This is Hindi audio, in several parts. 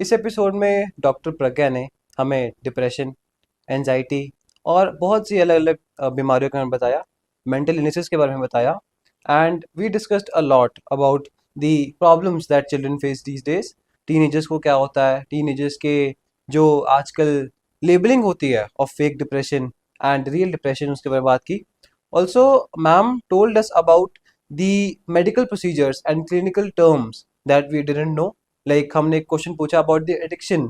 इस एपिसोड में डॉक्टर प्रज्ञा ने हमें डिप्रेशन, एंजाइटी और बहुत सी अलग अलग बीमारियों के बारे में बताया, मेंटल इलनेसेस के बारे में बताया and we discussed a lot about the problems that children face these days. Teenagers को क्या होता है, टीनेजर्स के जो आजकल लेबलिंग होती है of fake depression and real depression, उसके बारे में बात की। Also ma'am told us about the medical procedures and clinical terms that we didn't know. Like हमने एक क्वेश्चन पूछा about the addiction,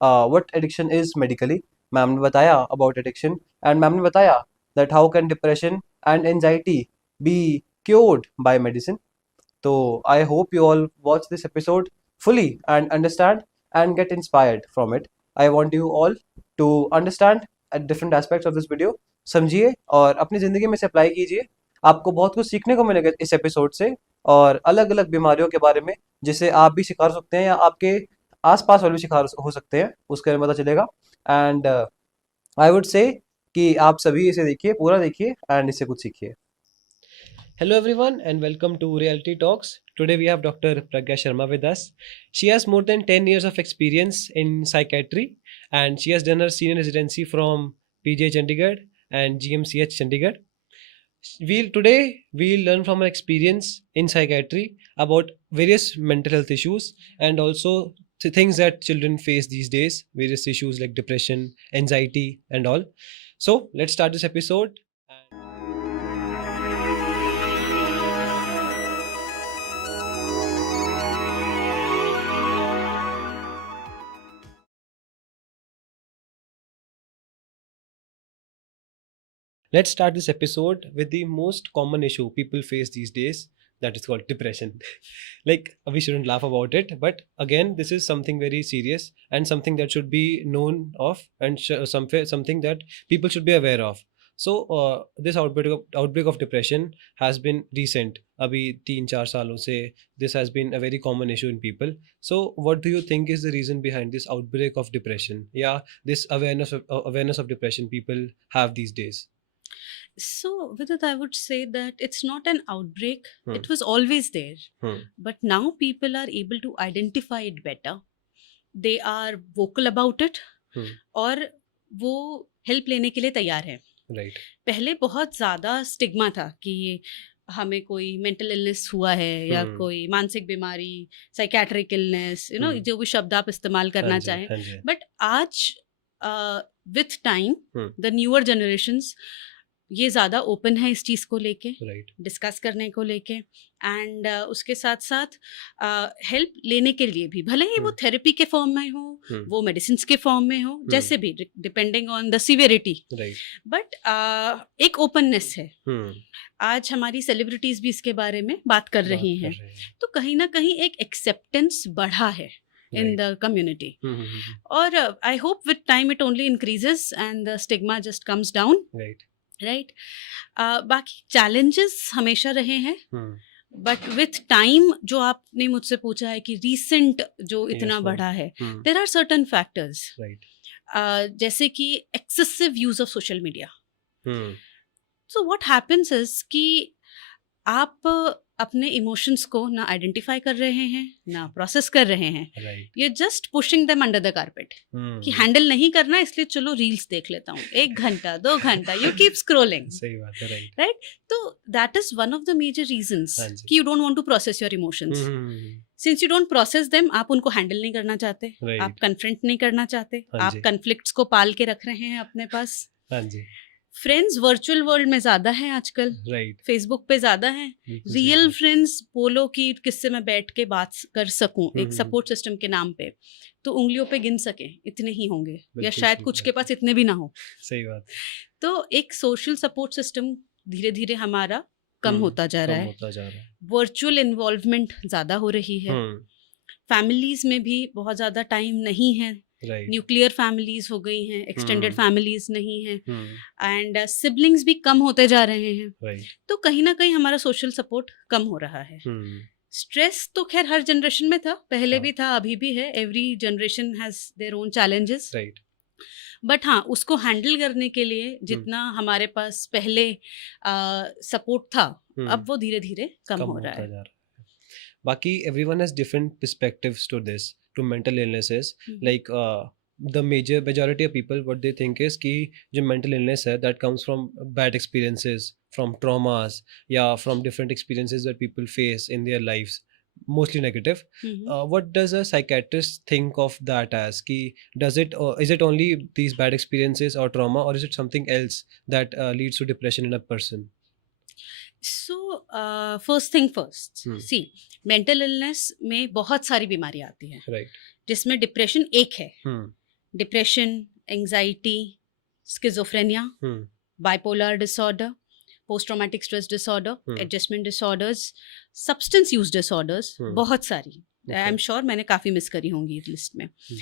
what addiction is medically. Ma'am ने बताया अबाउट एडिक्शन एंड मैम ने बताया that how can depression and anxiety be cured by medicine. So I hope you all watch this episode fully and understand and get inspired from it. I want you all to understand at different aspects of this video. समझिए और अपनी ज़िंदगी में से अप्लाई कीजिए। आपको बहुत कुछ सीखने को मिलेगा इस एपिसोड से और अलग अलग बीमारियों के बारे में जिसे आप भी शिकार हो सकते हैं या आपके आसपास वाले भी शिकार हो सकते हैं, उसके बारे में पता चलेगा। एंड आई वुड से कि आप सभी इसे देखिए, पूरा देखिए एंड इससे कुछ सीखिए। Hello everyone and welcome to Reality Talks. Today we have Dr. Pragya Sharma with us. She has more than 10 years of experience in psychiatry and she has done her senior residency from PJ Chandigarh and GMCH Chandigarh. We'll learn from her experience in psychiatry about various mental health issues and also the things that children face these days, various issues like depression, anxiety and all. So let's start this episode. Let's start this episode with the most common issue people face these days, that is called depression. Like, we shouldn't laugh about it, but again, this is something very serious and something that should be known of and something that people should be aware of. So, this outbreak of depression has been recent. Abhi 3-4 सालों से this has been a very common issue in people. So, what do you think is the reason behind this outbreak of depression? Yeah, this awareness of depression people have these days. So, Vidit, I would say that it's not an outbreak. Hmm. It was always there. Hmm. But now people are able to identify it better. They are vocal about it. Hmm. और वो हेल्प लेने के लिए तैयार है। Right. पहले बहुत ज़्यादा स्टिग्मा था कि हमें कोई मेंटल इलनेस हुआ है या कोई मानसिक बीमारी, साइकेट्रिक इलनेस, जो भी शब्द आप इस्तेमाल करना चाहें। बट आज with time the newer generations ये ज़्यादा ओपन है इस चीज़ को लेके, डिस्कस करने को लेके एंड उसके साथ साथ हेल्प लेने के लिए भी, भले ही वो थेरेपी के फॉर्म में हो, वो मेडिसिन के फॉर्म में हो, जैसे भी depending on the severity, but एक ओपननेस है। आज हमारी सेलिब्रिटीज भी इसके बारे में बात कर रही हैं, तो कहीं ना कहीं एक एक्सेप्टेंस बढ़ा है in the community. और I hope with time it only increases and the stigma just comes down. Right. बाकी challenges हमेशा रहे हैं, बट विथ टाइम जो आपने मुझसे पूछा है कि recent जो इतना बढ़ा है, there are certain factors. जैसे कि excessive use of social media. So what happens is कि आप अपने इमोशंस को ना आइडेंटिफाई कर रहे हैं, ना प्रोसेस कर रहे हैं, you just pushing them under the carpet कि हैंडल नहीं करना, इसलिए चलो रील्स देख लेता हूँ 1 घंटा 2 घंटा, यू कीप स्क्रॉलिंग। सही बात है, राइट। तो that is one of the major reasons कि you don't want to process your emotions. Since you don't process them, आप उनको हैंडल नहीं करना चाहते, आप कन्फ्रंट नहीं करना चाहते, आप कन्फ्लिक्ट्स को पाल के रख रहे हैं अपने पास। फ्रेंड्स वर्चुअल वर्ल्ड में ज्यादा है आजकल, फेसबुक पे ज्यादा है। रियल फ्रेंड्स बोलो कि किससे मैं बैठ के बात कर सकूं एक सपोर्ट सिस्टम के नाम पे, तो उंगलियों पे गिन सके इतने ही होंगे, या शायद कुछ के पास इतने भी ना हो। सही बात। तो एक सोशल सपोर्ट सिस्टम धीरे धीरे हमारा कम होता जा रहा है, वर्चुअल इन्वॉल्वमेंट ज्यादा हो रही है, फैमिलीज में भी बहुत ज्यादा टाइम नहीं है, न्यूक्लियर फैमिलीज हो गई हैं, एक्सटेंडेड फैमिलीज नहीं है, एंड सिबलिंग्स भी कम होते जा रहे हैं। तो कहीं ना कहीं हमारा सोशल सपोर्ट कम हो रहा है। स्ट्रेस तो खैर हर जनरेशन में था, पहले भी था, अभी भी है। Every generation has their own challenges, but हाँ, उसको हैंडल करने के लिए जितना हमारे पास पहले सपोर्ट था, अब वो धीरे धीरे कम हो रहा है। बाकी everyone has different perspectives to this. to mental illnesses. Mhm. Like the majority of people, what they think is कि जो mental illness है, that comes from bad experiences, from traumas, yeah, from different experiences that people face in their lives, mostly negative. Mhm. What does a psychiatrist think of that as? कि does it is it only these bad experiences or trauma, or is it something else that leads to depression in a person? So first thing first, Hmm. see, mental illness में बहुत सारी बीमारियां आती हैं, Right. जिसमें डिप्रेशन एक है. Hmm. Depression, anxiety, schizophrenia, Hmm. Bipolar disorder, post traumatic stress disorder, Hmm. Adjustment disorders, substance use disorders, Hmm. बहुत सारी. आई Okay. एम श्योर मैंने काफ़ी मिस करी होंगी इस लिस्ट में. Hmm.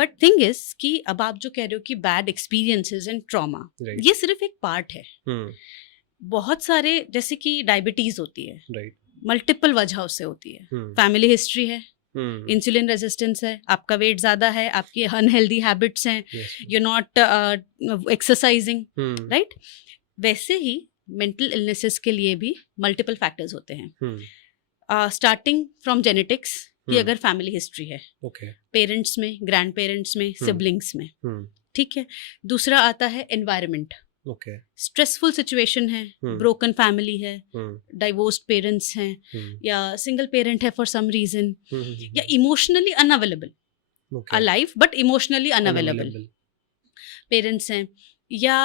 बट थिंग इज कि अब आप जो कह रहे हो कि bad experiences and trauma, Right. ये सिर्फ एक पार्ट है. Hmm. बहुत सारे, जैसे कि डायबिटीज होती है, Right. मल्टीपल वजहों से होती है. Hmm. फैमिली हिस्ट्री है, Hmm. इंसुलिन रेजिस्टेंस है, आपका वेट ज़्यादा है, आपकी अनहेल्दी हैबिट्स हैं, Yes. You not exercising, Hmm. Right. वैसे ही मेंटल इलनेसेस के लिए भी मल्टीपल फैक्टर्स होते हैं. Hmm. स्टार्टिंग फ्रॉम जेनेटिक्स, कि Hmm. अगर फैमिली हिस्ट्री है, Okay. पेरेंट्स में, ग्रैंड पेरेंट्स में, सिबलिंग्स में, Hmm. ठीक है. दूसरा आता है एनवायरनमेंट, Okay. स्ट्रेसफुल सिचुएशन है, Hmm. ब्रोकन फैमिली है, Hmm. डाइवोर्स्ड पेरेंट्स हैं, Hmm. या सिंगल पेरेंट है फॉर सम रीजन, Hmm. या emotionally unavailable, Okay. Alive but emotionally unavailable Unavailable. Parents हैं, या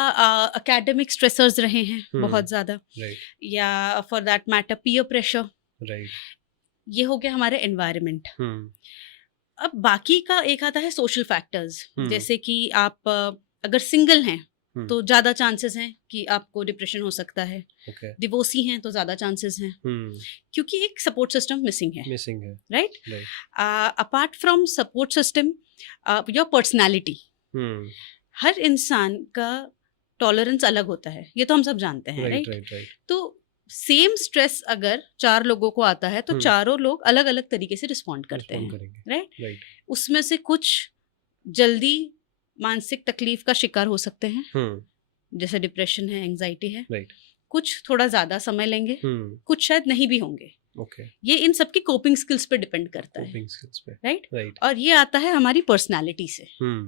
एकेडमिक स्ट्रेसर्स रहे हैं Hmm. बहुत ज़्यादा, Right. या for that matter peer pressure. Right. ये हो गया हमारे एनवायरनमेंट. Hmm. अब बाकी का एक आता है सोशल फैक्टर्स, Hmm. जैसे कि आप अगर सिंगल हैं Hmm. तो ज़्यादा चांसेस हैं कि आपको डिप्रेशन हो सकता है. Okay. डिवोर्सी हैं तो ज़्यादा चांसेस हैं, Hmm. क्योंकि एक सपोर्ट सिस्टम मिसिंग है, Missing है. Right. Right. Apart from support system, your personality. Hmm. हर इंसान का टॉलरेंस अलग होता है, ये तो हम सब जानते हैं, Right. राइट. Right. Right. तो सेम स्ट्रेस अगर 4 लोगों को आता है तो Hmm. चारों लोग अलग अलग तरीके से रिस्पॉन्ड करते Respond हैं, करेंगे. राइट. Right. उसमें से कुछ जल्दी मानसिक तकलीफ का शिकार हो सकते हैं, Hmm. जैसे डिप्रेशन है, एंजाइटी है. Right. कुछ थोड़ा ज़्यादा समय लेंगे, Hmm. कुछ शायद नहीं भी होंगे. Okay. ये इन सबकी कोपिंग स्किल्स पे डिपेंड करता है, Coping skills पे. राइट. Right. और ये आता है हमारी पर्सनालिटी से, Hmm.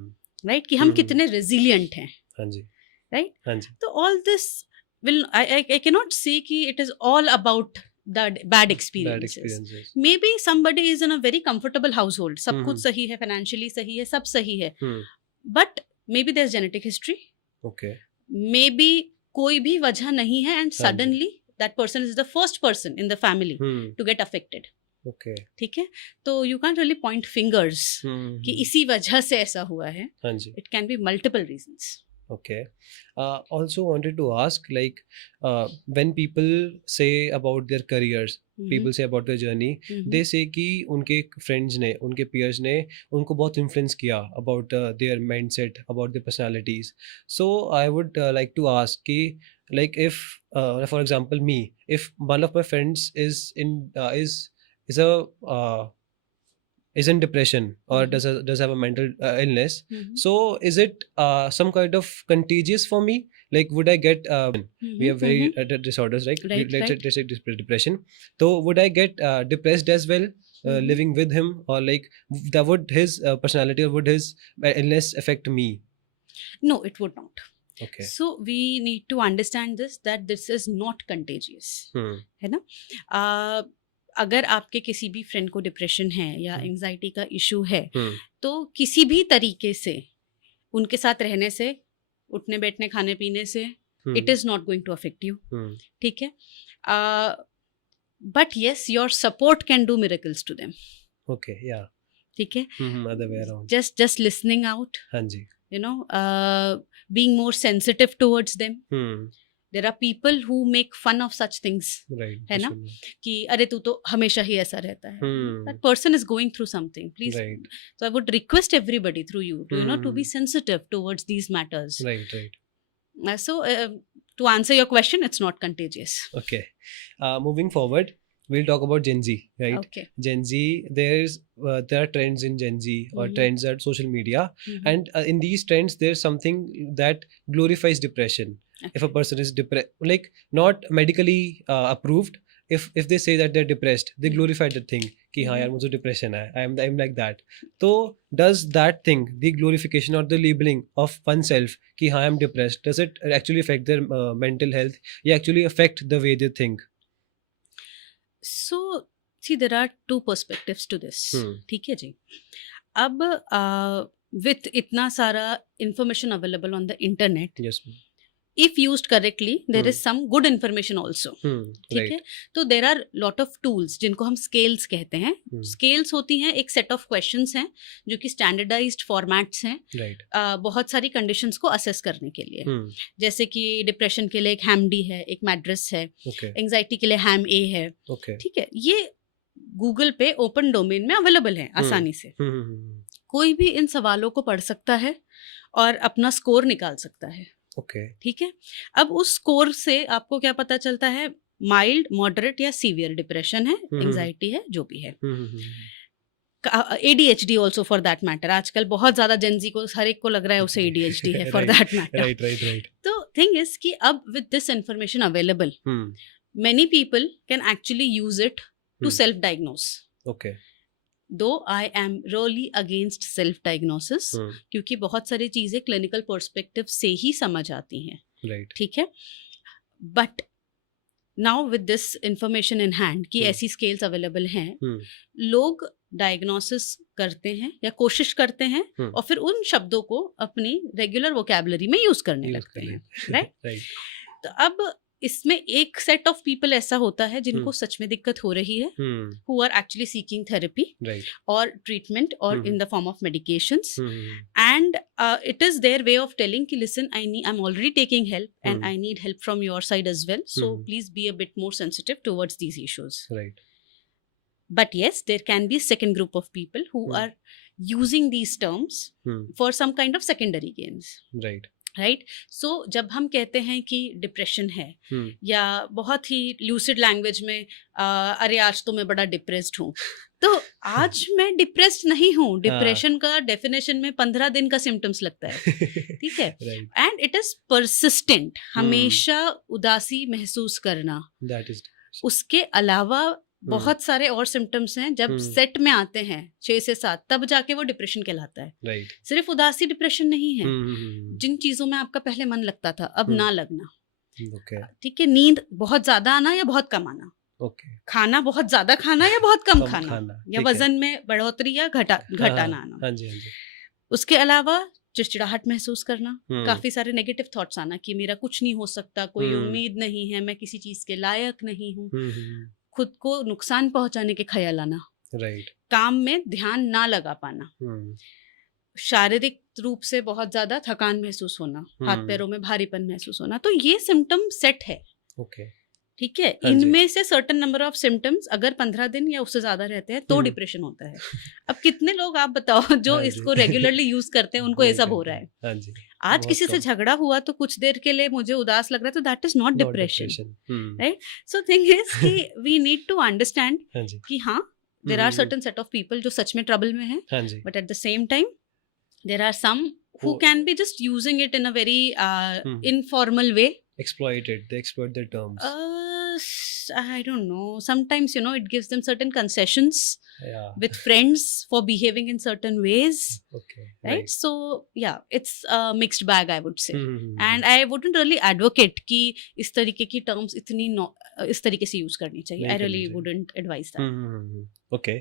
राइट, कि हम हम्म, कितने रेजिलिएंट हैं, हाँ जी. राइट. हाँ जी. तो all this will, I can not से कि it is all about the bad Bad experiences. experiences. May be somebody is in a very comfortable house hold, सब हम्म, कुछ सही है, फाइनेंशियली सही है, सब सही है, Hmm. But maybe there is genetic history, Okay. Maybe कोई भी वजह नहीं है, एंड हाँ जी. Suddenly that person is the first person in the family Hmm. To get affected. Okay. ठीक है. तो you can really point fingers Hmm. कि इसी वजह से ऐसा हुआ है. हाँ जी. It can be multiple reasons. Okay. Also wanted to ask, like, when people say about their careers, people say about their journey, they say कि उनके friends ने, उनके peers ने उनको बहुत influence किया about their mindset, about their personalities. So I would like to ask कि, like, if for example me, if one of my friends is in is in depression or does have a mental illness, so is it some kind of contagious for me? Like, would I get we have very disorders, right? Right, Let's say depression. So would I get depressed as well living with him, or like would his personality or would his illness affect me? No, it would not. Okay. So we need to understand this, that this is not contagious. Hmm. है ना. अगर आपके किसी भी फ्रेंड को डिप्रेशन है या एंजाइटी का इशू है, Hmm. तो किसी भी तरीके से उनके साथ रहने से, उठने बैठने खाने पीने से, Hmm. It is not going to affect you. Hmm. ठीक है. But yes, your support can do miracles to them. Okay. Yeah. ठीक है. Other way around. Just listening out, हाँ जी. you know, being more sensitive towards them. Hmm. There are people who make fun of such things, Right. है ना, Absolutely. कि अरे तू तो हमेशा ही ऐसा रहता है. Hmm. That person is going through something. Please, Right. so I would request everybody through you to, you know, to be Hmm. sensitive towards these matters. Right. Right. So to answer your question, it's not contagious. Okay. Moving forward, we'll talk about Gen Z, right? Okay. Gen Z, there are trends in Gen Z or Mhm. trends at social media, Mhm. and in these trends, there's something that glorifies depression. Okay. If a person is depressed, like not medically approved, if they say that they're depressed, they glorify the thing कि हाँ यार मुझे depression है, I'm like that. तो does that thing, the glorification or the labeling of oneself कि हाँ I'm depressed, does it actually affect their mental health या actually affect the way they think? So see, there are two perspectives to this. ठीक है जी. अब with इतना सारा information available on the internet, Yes. if used correctly, there is some good information also. ठीक है. तो there are lot of tools जिनको हम scales कहते हैं. Scales होती हैं, एक set of questions हैं जो कि standardized formats हैं. Right. बहुत सारी conditions को assess करने के लिए. जैसे कि depression के लिए एक HAM-D है, एक MADRS है. Okay. Anxiety के लिए HAM-A है. Okay. ठीक है. ये Google पे open domain में available है आसानी से. कोई भी इन सवालों को पढ़ सकता है और अपना स्कोर निकाल सकता है. ओके. ठीक है. अब उस स्कोर से आपको क्या पता चलता है, माइल्ड, मॉडरेट या सीवियर डिप्रेशन है, एंजाइटी है, जो भी है. ADHD also for that matter. आजकल बहुत ज्यादा जेंजी को हर एक को लग रहा है उसे ADHD है फॉर दैट मैटर. राइट. तो थिंग इज कि अब with this information available, many people can actually use it to self diagnose. Okay. Though I am really against self diagnosis, क्योंकि बहुत सारी चीजें क्लिनिकल पर्सपेक्टिव से ही समझ आती हैं. राइट. ठीक है. But now with this information in hand कि ऐसी स्केल्स अवेलेबल हैं, लोग डायग्नोसिस करते हैं या कोशिश करते हैं और फिर उन शब्दों को अपनी रेगुलर वोकैबुलरी में यूज करने लगते हैं. राइट. तो अब इसमें एक सेट ऑफ पीपल ऐसा होता है जिनको सच में दिक्कत हो रही है, who are actually seeking therapy or treatment or in the form of medications, and it is their way of telling कि listen, I'm already taking help and I need help from your side as well, so please be a bit more sensitive towards these issues. Right. But yes, there can be a second group of people who are using these terms for some kind of secondary gains. राइट. सो जब हम कहते हैं कि डिप्रेशन है या बहुत ही ल्यूसिड लैंग्वेज में अरे आज तो मैं बड़ा डिप्रेस्ड हूँ, तो आज मैं डिप्रेस्ड नहीं हूँ. डिप्रेशन का डेफिनेशन में 15 दिन का सिम्टम्स लगता है. ठीक है. एंड इट इज परसिस्टेंट, हमेशा उदासी महसूस करना. उसके अलावा बहुत सारे और सिम्टम्स हैं, जब सेट में आते हैं 6 से 7, तब जाके वो डिप्रेशन कहलाता है. राइट. सिर्फ उदासी डिप्रेशन नहीं है. जिन चीजों में आपका पहले मन लगता था अब ना लगना. ठीक है. नींद बहुत ज्यादा आना या बहुत कम आना. खाना बहुत ज्यादा खाना या बहुत कम खाना, या वजन में बढ़ोतरी या घटाना आना. उसके अलावा चिड़चिड़ाहट महसूस करना, काफी सारे नेगेटिव थॉट्स आना कि मेरा कुछ नहीं हो सकता, कोई उम्मीद नहीं है, मैं किसी चीज के लायक नहीं हूँ, खुद को नुकसान पहुंचाने के ख्याल आना. राइट. काम में ध्यान ना लगा पाना, शारीरिक रूप से बहुत ज्यादा थकान महसूस होना, हाथ पैरों में भारीपन महसूस होना. तो ये सिम्टम सेट है. ओके. ठीक है. इनमें से सर्टेन नंबर ऑफ सिम्टम्स अगर 15 दिन या उससे ज्यादा रहते हैं तो डिप्रेशन होता है. अब कितने लोग आप बताओ जो इसको रेगुलरली यूज करते हैं उनको ये सब हो रहा है. आज किसी से झगड़ा हुआ तो कुछ देर के लिए मुझे उदास लग रहा है, तो that is not depression. Right. So thing is कि वी नीड टू अंडरस्टैंड कि हाँ, there are certain set of people जो सच में ट्रबल में हैं, but at the same time there are some who can be just using it in a very informal way. They exploit their terms. I don't know. Sometimes, it gives them certain concessions with friends for behaving in certain ways. Okay. Right? So, yeah, it's a mixed bag, I would say. And I wouldn't really advocate कि इस तरीके की terms इस तरीके से use करनी चाहिए. I really wouldn't advise that. Okay.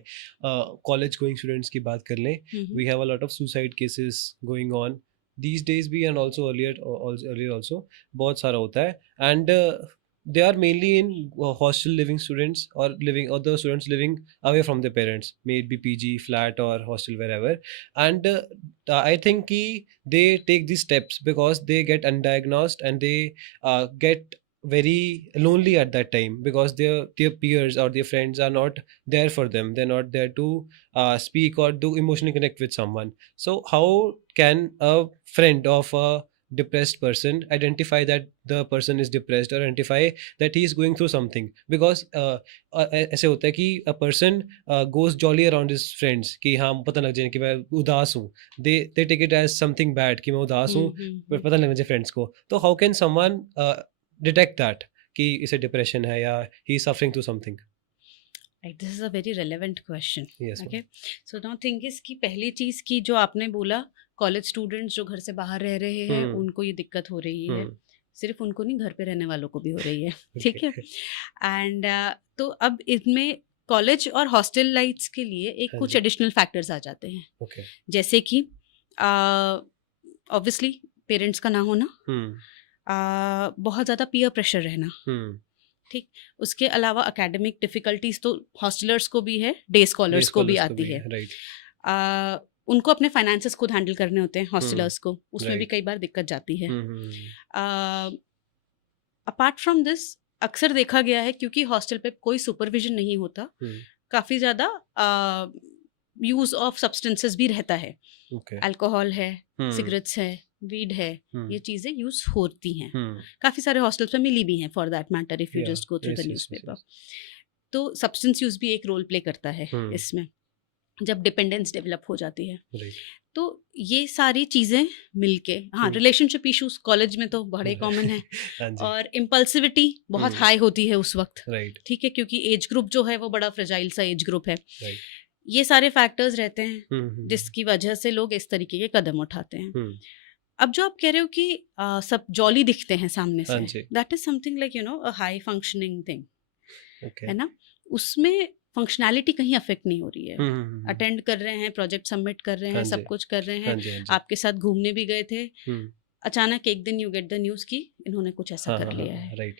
College going students की बात कर लें. We have a lot of suicide cases going on these days भी, and also earlier also बहुत सारा होता है. And they are mainly in hostel living students or the students living away from their parents, may it be PG, flat or hostel, wherever. And I think they take these steps because they get undiagnosed and they get very lonely at that time because their peers or their friends are not there for them. They're not there to speak or to emotionally connect with someone. So how can a friend of a depressed person identify that the person is depressed or identify that he is going through something? Because ऐसे होता है कि a person goes jolly around his friends कि हाँ पता लग जाए कि मैं उदास हूँ. They take it as something bad कि मैं उदास हूँ, पता लग जाए friends को. तो how can someone detect that कि इसे डिप्रेशन है या he is suffering through something? Right, this is a very relevant question. Yes, Okay, so now thing is कि पहली चीज़ की जो आपने बोला, कॉलेज स्टूडेंट्स जो घर से बाहर रह रहे हैं उनको ये दिक्कत हो रही है, सिर्फ उनको नहीं, घर पे रहने वालों को भी हो रही है, ठीक है। एंड तो अब इसमें कॉलेज और हॉस्टल लाइफ्स के लिए एक कुछ एडिशनल फैक्टर्स आ जाते हैं, जैसे कि ऑब्वियसली पेरेंट्स का ना होना, बहुत ज़्यादा पीयर प्रेशर रहना, ठीक। उसके अलावा एकेडमिक डिफिकल्टीज तो हॉस्टलर्स को भी है, डे स्कॉलर्स को भी आती है, उनको अपने फाइनेंसेस खुद हैंडल करने होते हैं हॉस्टलर्स को, उसमें भी कई बार दिक्कत जाती है। अपार्ट फ्रॉम दिस अक्सर देखा गया है क्योंकि हॉस्टल पे कोई सुपरविजन नहीं होता, काफ़ी ज़्यादा यूज ऑफ सब्सटेंसेस भी रहता है, अल्कोहल है, सिगरेट्स है, वीड है, ये चीज़ें यूज होती हैं, काफ़ी सारे हॉस्टल्स में मिली भी हैं for that matter if you just go through the newspaper. तो सब्सटेंस यूज भी एक रोल प्ले करता है इसमें, जब डिपेंडेंस डेवलप हो जाती है। तो ये सारी चीज़ें मिलके, हाँ, रिलेशनशिप इश्यूज कॉलेज में तो बड़े कॉमन है, और इम्पल्सिविटी बहुत हाई होती है उस वक्त, ठीक है, क्योंकि एज ग्रुप जो है वो बड़ा फ्रेजाइल सा एज ग्रुप है। ये सारे फैक्टर्स रहते हैं जिसकी वजह से लोग इस तरीके के कदम उठाते हैं। अब जो आप कह रहे हो कि सब जॉली दिखते हैं सामने से, that is something like you know a high functioning thing, है ना, उसमें फंक्शनैलिटी कहीं अफेक्ट नहीं हो रही है। अटेंड कर रहे हैं, प्रोजेक्ट सबमिट कर रहे हैं, सब कुछ कर रहे हैं, आपके साथ घूमने भी गए थे, अचानक एक दिन यू गेट द न्यूज़ कि इन्होंने कुछ ऐसा कर लिया है।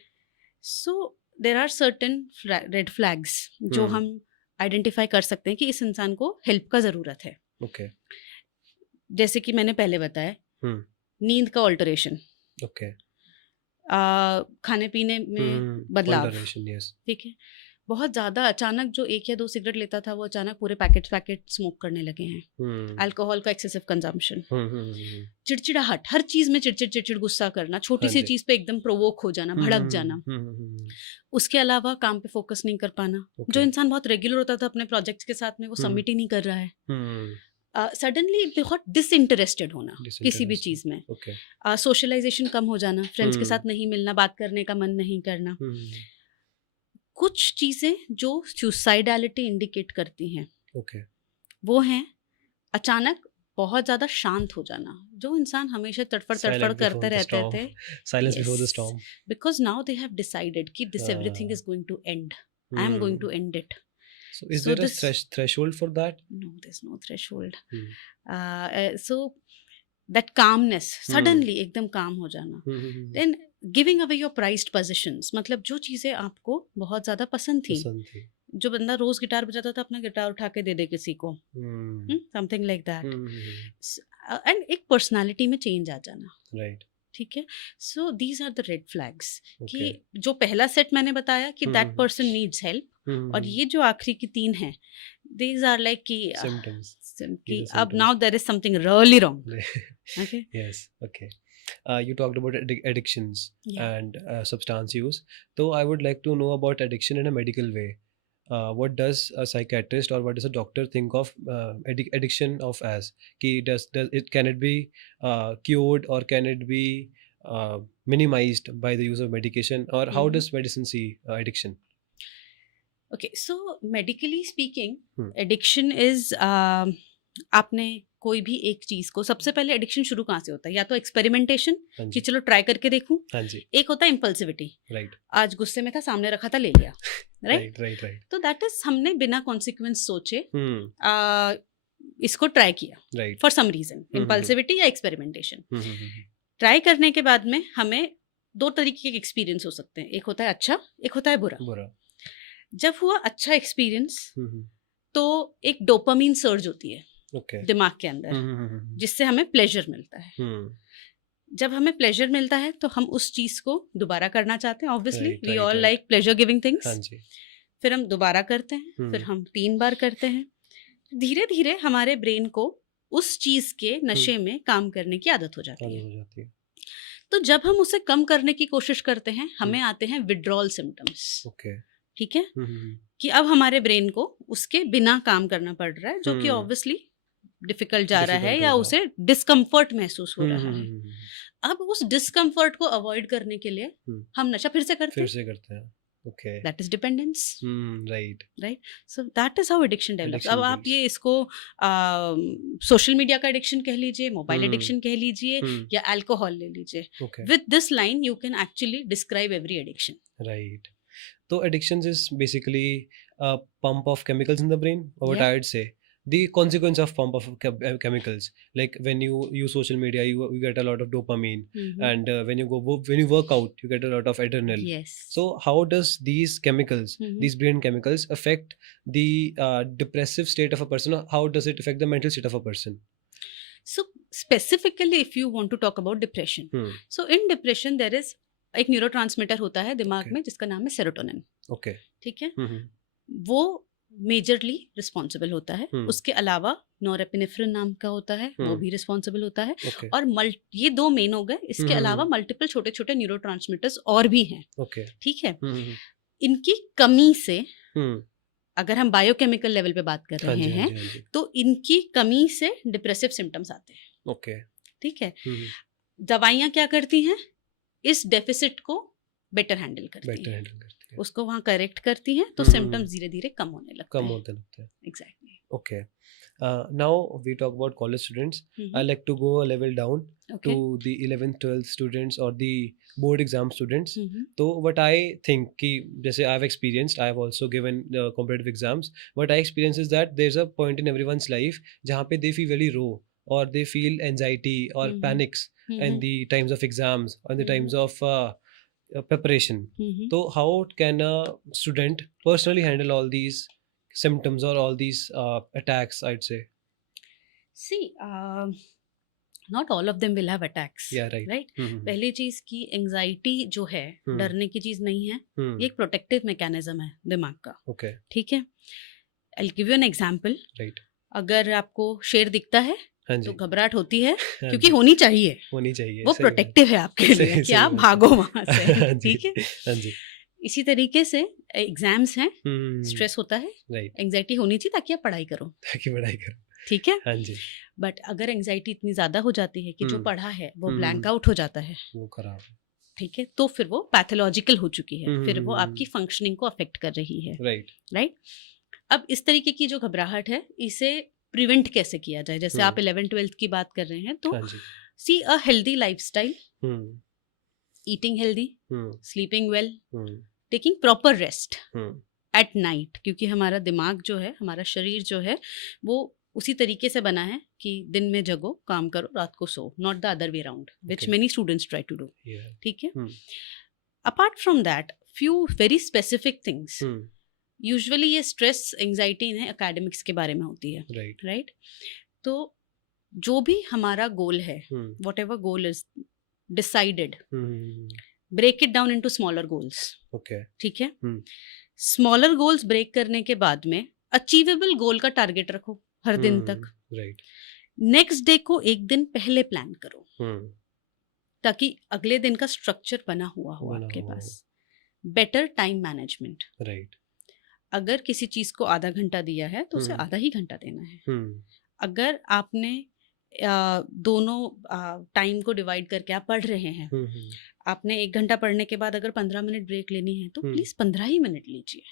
So there are certain red flags जो हम आइडेंटिफाई कर सकते हैं कि इस इंसान को हेल्प का ज़रूरत है। जैसे कि मैंने पहले बताया, नींद का ऑल्टरेशन, खाने पीने में बदलाव, ठीक है, बहुत ज़्यादा अचानक जो 1 या 2 सिगरेट लेता था वो अचानक पूरे पैकेट स्मोक करने लगे हैं, अल्कोहल का एक्सेसिव कंजम्पशन, चिड़चिड़ाहट, हर चीज़ में चिड़चिड़ गुस्सा करना, छोटी सी चीज़ पे एकदम प्रोवोक हो जाना, भड़क जाना। उसके अलावा काम पे फोकस नहीं कर पाना, जो इंसान बहुत रेगुलर होता था अपने प्रोजेक्ट्स के साथ में, वो सबमिट ही नहीं कर रहा है। सडनली बहुत डिसइंटरेस्टेड होना किसी भी चीज़ में, सोशलाइजेशन कम हो जाना, फ्रेंड्स के साथ नहीं मिलना, बात करने का मन नहीं करना। कुछ चीज़ें जो सुसाइडैलिटी इंडिकेट करती हैं, वो हैं अचानक बहुत ज़्यादा शांत हो जाना, जो इंसान हमेशा तड़फड़ करते रहते थे, silence before the storm, because now they have decided कि this everything is going to end, I am going to end it. So is there a threshold for that? No, there's no threshold. So that calmness, suddenly एकदम काम हो जाना, then giving away your prized possessions, मतलब जो चीज़ें आपको बहुत ज़्यादा पसंद थी, जो बंदा रोज गिटार बजाता था अपना गिटार उठा के दे दे किसी को, समथिंग लाइक दैट, एंड एक पर्सनालिटी में चेंज आ जाना, राइट, ठीक है। So these are the red flags कि जो पहला सेट मैंने बताया कि दैट पर्सन नीड्स हेल्प, और ये जो आखिरी की 3 हैं, these are like कि अब now there is something really wrong. Okay. Yes. Okay. You talked about addictions and substance use. So I would like to know about addiction in a medical way. What does a psychiatrist or what does a doctor think of addiction of as? Can it be cured or can it be minimized by the use of medication, or how does medicine see addiction? Okay, so medically speaking, addiction is आपने कोई भी एक चीज को, सबसे पहले एडिक्शन शुरू कहाँ से होता है, या तो एक्सपेरिमेंटेशन कि चलो ट्राई करके देखूं, एक होता है इम्पल्सिविटी, आज गुस्से में था, सामने रखा था, ले लिया, राइट, तो दैट इज हमने बिना कॉन्सिक्वेंस सोचे इसको ट्राई किया फॉर सम रीजन, इम्पल्सिविटी या एक्सपेरिमेंटेशन। ट्राई करने के बाद में हमें 2 तरीके के एक्सपीरियंस हो सकते हैं, एक होता है अच्छा, एक होता है बुरा। जब हुआ अच्छा एक्सपीरियंस तो एक डोपामीन सर्ज होती है दिमाग के अंदर, जिससे हमें प्लेजर मिलता है। जब हमें प्लेजर मिलता है तो हम उस चीज को दोबारा करना चाहते हैं, obviously we all like pleasure giving things. फिर हम दोबारा करते हैं, फिर हम 3 बार करते हैं, धीरे धीरे हमारे ब्रेन को उस चीज के नशे में काम करने की आदत हो जाती है। तो जब हम उसे कम करने की कोशिश करते हैं, हमें आते हैं विड्रॉल सिम्टम्स, ठीक है, कि अब हमारे ब्रेन को उसके बिना काम करना पड़ रहा है, जो कि ऑब्वियसली डिफिकल्ट जा रहा है या उसे डिस्कम्फर्ट महसूस हो रहा है। अब उस डिस्कम्फर्ट को अवॉइड करने के लिए हम नशा फिर से करते हैं. Okay. That is dependence. Right. Right. So that is how addiction develops. अब Addiction आप based. ये इसको सोशल मीडिया का एडिक्शन कह लीजिए, मोबाइल Hmm. एडिक्शन कह लीजिए, Hmm. या अल्कोहल ले लीजिए. Okay. With this line you can actually describe every addiction. Right. So addictions is basically a pump of chemicals in the brain, or what Yeah. I'd say. The consequence of pump of chemicals, like when you use social media, you get a lot of dopamine, and when you work out, you get a lot of adrenaline. Yes. So how does these chemicals, these brain chemicals, affect the depressive state of a person? Or how does it affect the mental state of a person? So specifically if you want to talk about depression, so in depression there is एक न्यूरोट्रांसमीटर होता है दिमाग Okay. में जिसका नाम है सेरोटोनिन. Okay. ठीक है. Hmm. वो मेजरली रिस्पॉन्सिबल होता है. उसके अलावा नॉरेपिनेफ्रिन नाम का होता है, वो भी रिस्पॉन्सिबल होता है. Okay. और ये 2 मेन हो गए. इसके अलावा मल्टीपल छोटे छोटे न्यूरोट्रांसमीटर्स और भी हैं. Okay. ठीक है. इनकी कमी से, अगर हम बायोकेमिकल लेवल पे बात कर हाँ रहे जी, हाँ हैं, जी, हाँ जी. तो इनकी कमी से डिप्रेसिव सिम्टम्स आते हैं. Okay. ठीक है. दवाइयाँ क्या करती हैं? इस डेफिसिट को बेटर हैंडल करती बेटर हैं, हैंडल करती है. उसको वहाँ करेक्ट करती हैं, तो हम्म, सिम्टम्स धीरे धीरे कम होने लगते कम हैं. होते लगते हैं. Exactly. Okay. Now we talk about college students. I like to go a level down okay. to the 11th 12th students or the board exam students. हम्म. तो what I think कि जैसे I have experienced, I have also given competitive exams. What I experience is that there's a point in everyone's life जहाँ पे they feel very low, or they feel anxiety or panics in the times of exams, or in the times of preparation. So how can a student personally handle all these symptoms or all these attacks, I'd say? See, not all of them will have attacks. Yeah, right. Right? पहली चीज की एंजाइटी जो है, डरने की चीज नहीं है. ये एक प्रोटेक्टिव मैकेनिज्म है दिमाग का. Okay. ठीक है. I'll give you an example. Right. अगर आपको शेर दिखता है हाँ तो जी. घबराहट होती है, हाँ क्योंकि जी. होनी चाहिए. होनी चाहिए. वो सही बात. प्रोटेक्टिव है आपके लिए सही- कि सही आप बात. भागो वहां से. हाँ जी. ठीक है. हाँ जी. इसी तरीके से एग्जाम्स हैं, स्ट्रेस होता है, Right. एंजाइटी होनी चाहिए ताकि आप पढ़ाई करो. ताकि पढ़ाई करो. ठीक है. हाँ जी. बट अगर एंजाइटी इतनी ज्यादा हो जाती है कि जो पढ़ा है वो हम्म. ब्लैंक आउट हो जाता है, वो खराब. ठीक है, तो फिर वो पैथोलॉजिकल हो चुकी है. फिर वो हम्म. आपकी फंक्शनिंग को अफेक्ट कर रही है. Right. राइट. अब इस तरीके की जो घबराहट है, इसे प्रिवेंट कैसे किया जाए? जैसे आप 11th 12th की बात कर रहे हैं, तो हाँ जी. See a healthy lifestyle, hmm. Eating healthy, hmm. Sleeping well, hmm. Taking proper rest hmm. At night, क्योंकि हमारा दिमाग जो है, हमारा शरीर जो है, वो उसी तरीके से बना है कि दिन में जगो, काम करो, रात को सो, not the other way around, which Okay. Many students try to do. Yeah. ठीक है. Hmm. Apart from that, few very specific things. Hmm. Usually ये स्ट्रेस एंजाइटी इन्हें एकेडमिक्स के बारे में होती है. Right. राइट. तो जो भी हमारा गोल है, hmm. Whatever goal is decided, hmm. Break it down into smaller goals. Okay. ठीक है. हम्म. स्मॉलर गोल्स ब्रेक करने के बाद में अचीवेबल गोल का टारगेट रखो हर दिन तक. Right. नेक्स्ट डे को एक दिन पहले प्लान करो, हम्म. ताकि अगले दिन का स्ट्रक्चर बना हुआ हो बना आपके हुआ पास. Better time management. Right. अगर किसी चीज को आधा घंटा दिया है तो उसे आधा ही घंटा देना है. हम्म. अगर आपने दोनों टाइम को डिवाइड करके आप पढ़ रहे हैं, हम्म. आपने 1 घंटा पढ़ने के बाद अगर 15 मिनट ब्रेक लेनी है, तो प्लीज 15 ही मिनट लीजिए.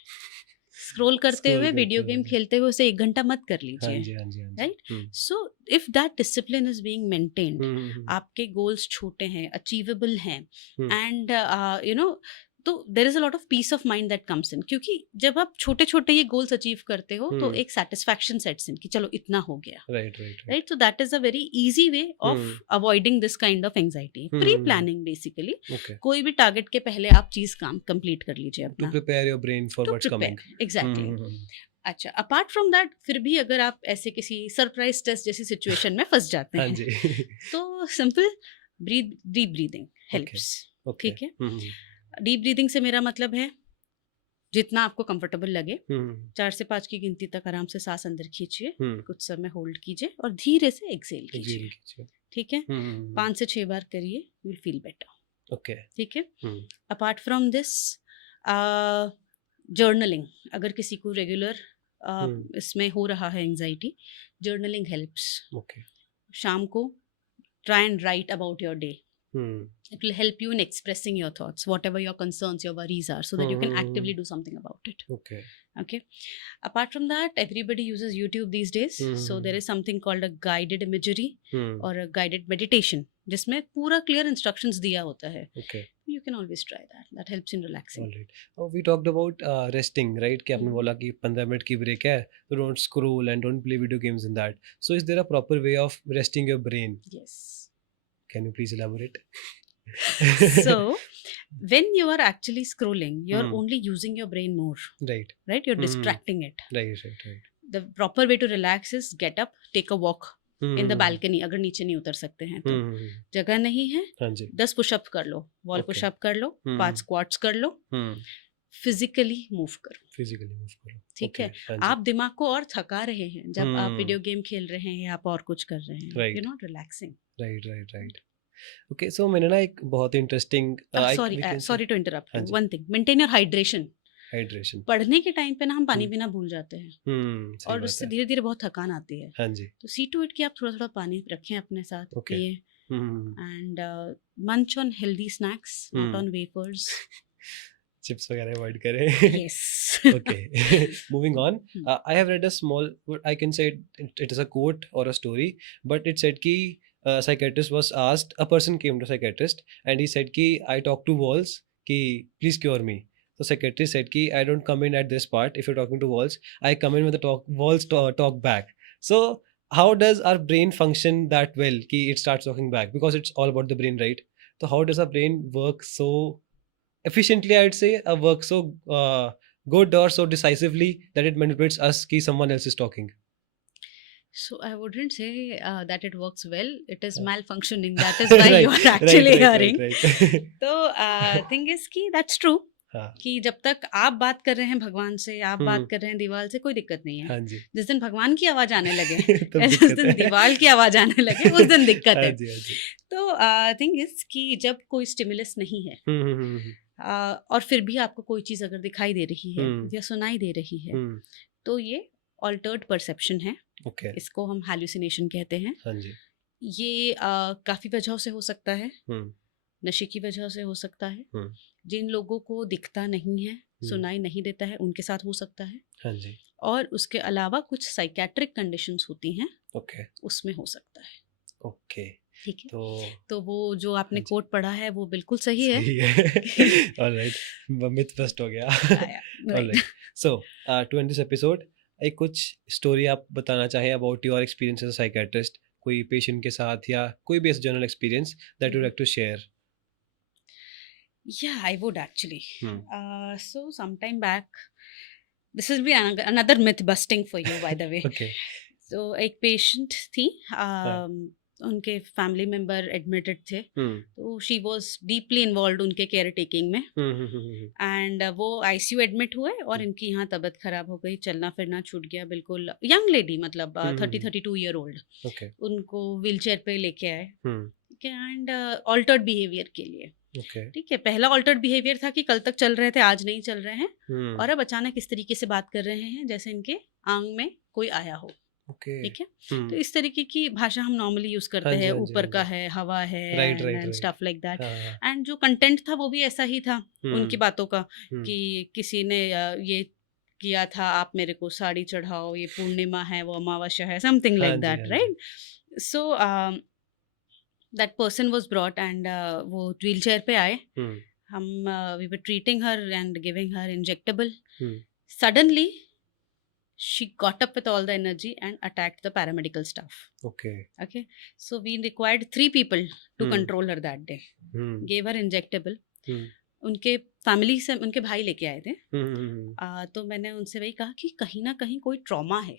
स्क्रॉल करते Scroll हुए, करते वीडियो गेम हुए. खेलते हुए उसे 1 घंटा मत कर हाँ लीजिए. जी. हाँ जी. हाँ जी. Right. Hmm. So if that discipline is being maintained, hmm. आपके गोल्स छोटे हैं, अचीवेबल हैं, हम्म. एंड यू नो, तो there is a lot of peace of mind that comes in. क्योंकि जब आप छोटे छोटे ये गोल्स अचीव करते हो, तो एक सेटिस्फैक्शन सेट्स इन कि चलो इतना हो गया. Right. Right. Right. Right. So that is a very easy way of avoiding this kind of anxiety. Pre planning basically. Okay. कोई भी टारगेट के पहले आप चीज काम कंप्लीट कर लीजिए To अपना. prepare your brain for To what's coming. prepare. Exactly. हम्म. अच्छा, अपार्ट फ्रॉम दैट, फिर भी अगर आप ऐसे किसी सरप्राइज टेस्ट जैसी सिचुएशन में फंस जाते हाँ हैं, जी. तो simple deep breathing helps. Okay. ठीक है. हम्म. डीप ब्रीदिंग से मेरा मतलब है, जितना आपको कंफर्टेबल लगे, हम्म. 4 से 5 की गिनती तक आराम से सांस अंदर खींचिए, हम्म. कुछ समय होल्ड कीजिए और धीरे से एक्सेल Exhale कीजिए. कीजिए. ठीक है. हम्म. 5 से 6 बार करिए, you will feel better. Okay. ठीक है. Hmm. Apart from this, journaling, अगर किसी को रेगुलर इसमें हो रहा है एंजाइटी, जर्नलिंग हेल्प्स. Okay. शाम को try and right about your day. It will help you in expressing your thoughts, whatever your concerns, your worries are, so that you can actively do something about it. Okay. Apart from that, everybody uses YouTube these days. So there is something called a guided imagery or a guided meditation, जिसमें पूरा clear instructions दिया होता है. You can always try that. That helps in relaxing. All right. Oh, we talked about resting, right? कि आपने बोला कि 15 मिनट की break है, so don't scroll and don't play video games in that. So is there a proper way of resting your brain? Yes. Can you please elaborate? So when you are actually scrolling, you're only using your brain more. Right. Right? You're distracting it. Right. The proper way to relax is get up, take a walk in the balcony. अगर नीचे नहीं उतर सकते हैं तो जगह नहीं है, 10 पुशअप कर लो, वॉल पुशअप कर लो, 5 स्क्वाट्स कर लो, फिजिकली मूव करो. ठीक है. आप दिमाग को और थका रहे हैं जब आप वीडियो गेम खेल रहे हैं या आप और कुछ कर रहे हैं. You're not relaxing. Right. Okay, so मैंने ना एक बहुत interesting sorry to interrupt you. One thing, maintain your hydration. पढ़ने के टाइम पे ना हम पानी पीना भूल जाते हैं और उससे धीरे धीरे बहुत थकान आती है. तो सी टू इट कि आप थोड़ा थोड़ा पानी रखें अपने साथ, पिए, एंड मंच on healthy snacks, not on wafers. Chips वगैरह अवॉइड करें. Yes. Okay. Moving on. I have read a small, I can say it is a quote or a story, but it said कि psychiatrist was asked, a person came to psychiatrist and he said कि I talk to walls कि please cure me. So psychiatrist said कि I don't come in at this part if you're talking to walls. I come in when the walls talk back. So how does our brain function that well कि it starts talking back? Because it's all about the brain, right? So how does our brain work so efficiently, I'd say, work so good or so decisively that it manipulates us कि someone else is talking? So I wouldn't say that it works well. It is malfunctioning. That is why you are actually hearing. तो thing is कि that's true. कि जब तक आप बात कर रहे हैं भगवान से, आप बात कर रहे हैं दीवार से, कोई दिक्कत नहीं है. जिस दिन भगवान की आवाज आने लगे जिस दिन दीवार की आवाज आने लगे उस दिन दिक्कत है. तो थिंग इज कि जब कोई स्टिमुलस नहीं है और फिर भी आपको कोई चीज अगर दिखाई दे रही है या सुनाई दे रही है तो ये ऑल्टर्ड परसेप्शन है. इसको हम हैल्यूसिनेशन कहते हैं. ये काफी वजहों से हो सकता है. नशे की वजह से हो सकता है. जिन लोगों को दिखता नहीं है, सुनाई नहीं देता है, उनके साथ हो सकता है. और उसके अलावा कुछ साइकेट्रिक कंडीशंस होती हैं, उसमें हो सकता है. ठीक है. तो वो जो आपने कोट पढ़ा है वो बिल्कुल सही है. ऑलराइट, मिथ बस्ट हो गया. Alright, so to end this episode, एक कुछ स्टोरी आप बताना चाहें about your experience as a psychiatrist, कोई पेशेंट के साथ या कोई भी general experience that you like to share. Yeah, I would actually. So sometime back, this will be another myth busting for you, by the way. So एक patient थी, उनके फैमिली मेंबर एडमिटेड थे. तो शी वाज डीपली इन्वॉल्व उनके केयर टेकिंग में. एंड वो आईसीयू एडमिट हुए और इनकी यहाँ तबीयत खराब हो गई, चलना फिरना छूट गया बिल्कुल. यंग लेडी, मतलब 32 ईयर ओल्ड. उनको व्हील चेयर पे लेके आए. एंड ऑल्टर्ड बिहेवियर के लिए. ठीक है. पहला ऑल्टर्ड बिहेवियर था कि कल तक चल रहे थे, आज नहीं चल रहे हैं. और अब अचानक इस तरीके से बात कर रहे हैं जैसे इनके आंग में कोई आया हो. ठीक है. तो इस तरीके की भाषा हम नॉर्मली यूज करते हैं. ऊपर का है, हवा है, and stuff like that. And जो कंटेंट था वो भी ऐसा ही था उनकी बातों का कि किसी ने ये किया था, आप मेरे को साड़ी चढ़ाओ, ये पूर्णिमा है, वो अमावस्या है, something like that. Right. So that person was brought and वो wheelchair पे आए. हम we were treating her and giving her injectable. Suddenly she got up with all the energy and attacked the paramedical staff. Okay. So we required 3 people to control her that day. Gave her injectable. उनके फैमिली से उनके भाई लेके आए थे. तो मैंने उनसे वही कहा कि कहीं ना कहीं कोई ट्रॉमा है.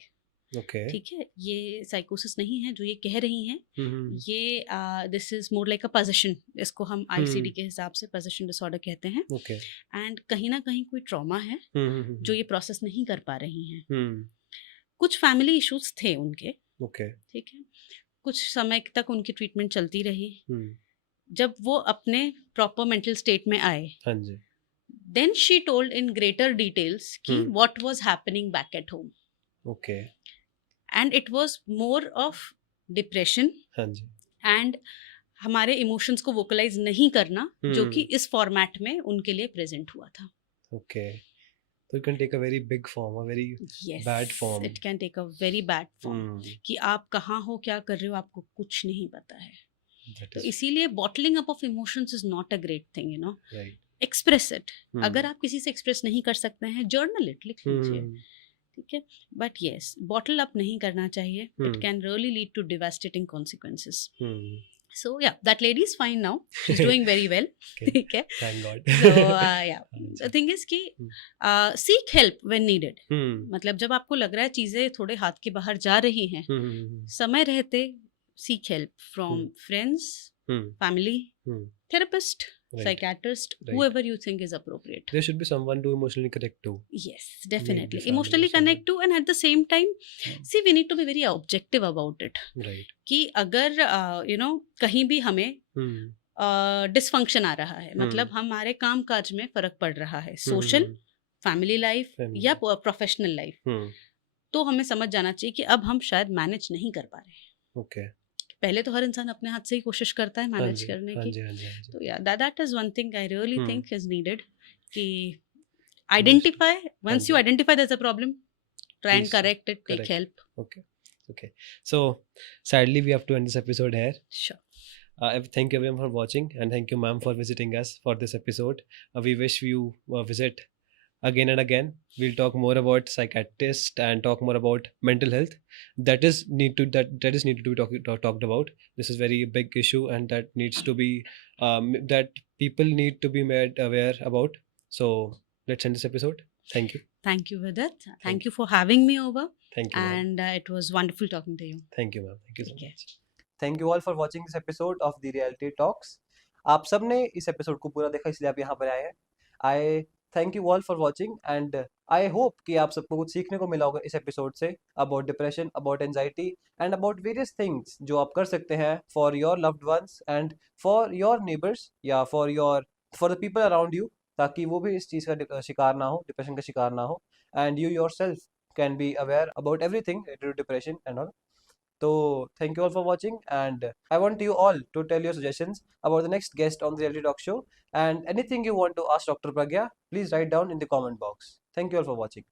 ठीक है. ये साइकोसिस नहीं है जो ये कह रही हैं. ये this is more like a possession. इसको हम आईसीडी के हिसाब से पोजेशन डिसऑर्डर कहते हैं. एंड कहीं ना कहीं कोई ट्रॉमा है जो ये प्रोसेस नहीं कर पा रही हैं. कुछ फैमिली इश्यूज थे उनके. ठीक है. कुछ समय तक उनकी ट्रीटमेंट चलती रही. जब वो अपने प्रॉपर मेंटल स्टेट में आए, then she told in greater details कि what was happening back at home. And it was more of depression and हमारे इमोशंस को वोकलाइज नहीं करना, जो कि हम्म इस फॉर्मेट में उनके लिए प्रेजेंट हुआ था. ओके, तो it can take a very big form, a very bad yes, form. It can take a very bad form hmm कि आप कहाँ हो, क्या कर रहे हो, आपको कुछ नहीं पता है. दैट तो इज इसीलिए bottling up of emotions is not a great thing, you know. Right. Express it. अगर आप किसी से एक्सप्रेस नहीं कर सकते हैं, जर्नल इट, लिख लीजिए. हम्म ठीक है. बट येस, बॉटल अप नहीं करना चाहिए. It hmm can really lead to devastating consequences. Hmm So yeah, that lady is fine now. She's doing very well. Okay, ठीक है. thank God. So yeah, the अच्छा. thing is कि हम्म seek help when needed. हम्म मतलब जब आपको लग रहा है चीजें थोड़े हाथ के बाहर जा रही हैं, हम्म समय रहते seek help from hmm friends, hmm family, hmm therapist, right, psychiatrist, right. whoever you think is appropriate. There should be someone to emotionally connect to. Yes, Maybe definitely. family or Emotionally connect to, and at the same time, someone. see, we need to be very objective about it. Right. कि अगर you know कहीं भी हमें हम्म डिसफंक्शन आ रहा है, मतलब हमारे काम काज में फर्क पड़ रहा है, सोशल, फैमिली लाइफ Family. या प्रोफेशनल लाइफ, हम्म तो हमें समझ जाना चाहिए कि अब हम शायद मैनेज नहीं कर पा रहे हैं. ओके. पहले तो हर इंसान अपने हाथ से ही कोशिश करता है हाँ मैनेज जी करने हाँ की. जी हाँ जी हाँ जी. तो या that is one thing I really think is needed कि Emotion. आइडेंटिफाई, हाँ वंस जी. You identify there is a problem, try and Please correct it, take correct. help. Okay. Okay. So sadly we have to end this episode here. Sure. Thank you everyone for watching, and thank you ma'am for visiting us for this episode. We wish you visit again and again. We'll talk more about psychiatrist and talk more about mental health. That is needed to be talked about. This is very big issue, and that needs to be that people need to be made aware about. So let's end this episode. Thank you. Thank you, Vidit. Thank you for having me over. Thank you, ma'am. And it was wonderful talking to you. Thank you, ma'am. Thank you so Take care. much. Thank you all for watching this episode of The Reality Talks. आप सबने इस एपिसोड को पूरा देखा, इसलिए आप यहाँ पर आए हैं. आई thank you all for watching, and I hope कि आप सबको कुछ सीखने को मिला होगा इस एपिसोड से about depression, about anxiety and about various things जो आप कर सकते हैं for your loved ones and for your neighbours या for the people around you, ताकि वो भी इस चीज़ का शिकार ना हो, डिप्रेशन का शिकार ना हो, and you yourself can be aware about everything related to depression and all. So thank you all for watching, and I want you all to tell your suggestions about the next guest on the Reality Talk Show, and anything you want to ask Dr. Pragya, please write down in the comment box. Thank you all for watching.